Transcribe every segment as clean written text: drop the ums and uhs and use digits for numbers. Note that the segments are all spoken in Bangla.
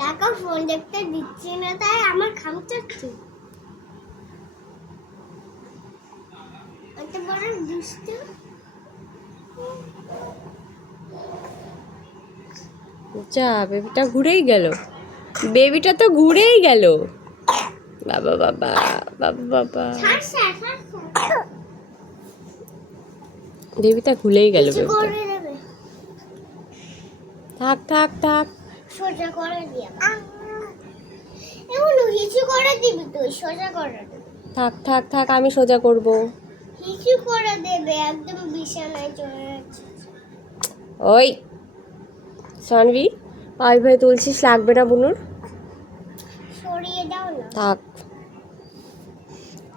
দেখো ফোন দেখতে দিচ্ছি না তাই আমার খামচাচ্ছে। এত বড় দুষ্টু। যা বেবিটা ঘুরেই গেল, বেবিটা তো ঘুরেই গেল। বাবা বাবা বাবা বাবা, বেবিটা ভুলেই গেল। কিছু করে দেবে। থাক থাক থাক, সোজা করে দিয়া এমন হিচু করে দিবি তুই, সোজা করে দিবি। থাক থাক থাক, আমি সোজা করব। হিচু করে দেবে একদম বিছানায় চলে যাচ্ছে। ওই সানভি, পাই ভাই তুলছিস, লাগবে না বুনুর। সরিয়ে দাও না। থাক,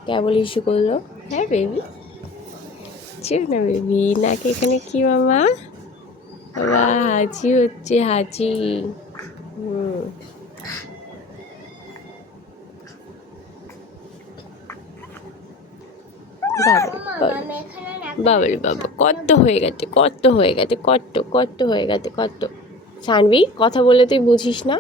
কেবল ইস্যু করলো। হ্যাঁ বেবি, চুপ না বেবি। নাকি এখানে কি মামা? বাবা হাঁচি হচ্ছে, হাঁচি। বাবারে বাবা, কত হয়ে গেছে, কত হয়ে গেছে, কত কত হয়ে গেছে, কত। সানভি, কথা বলে তুই বুঝিস না?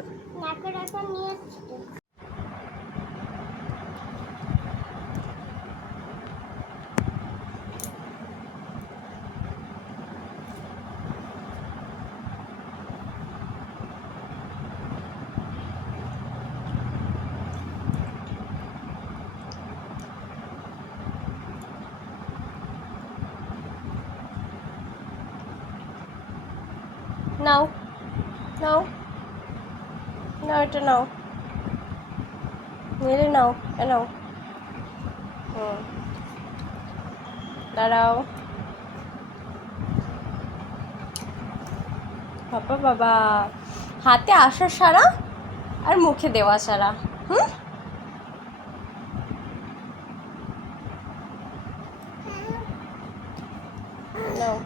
নাও নাও নাও, এটা নাও, মেরে নাও, নাও। দাঁড়াও। বাবা বাবা, হাতে আসা সারা আর মুখে দেওয়া সারা। নাও।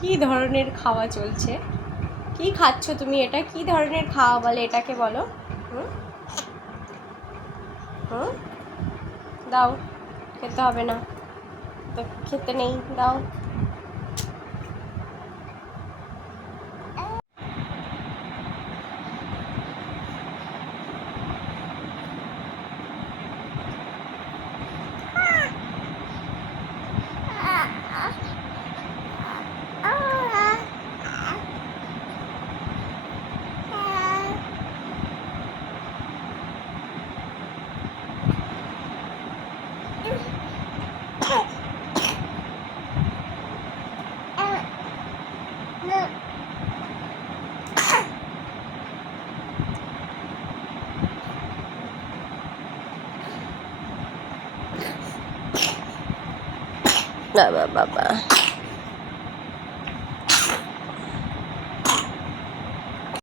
কি ধরনের খাওয়া চলছে? কি খাচ্ছ তুমি? এটা কি ধরনের খাওয়া বলে এটাকে, বলো? হুম হুম, দাও, খেতে হবে না তো, খেতে নেই, দাও। বাবা বাবা।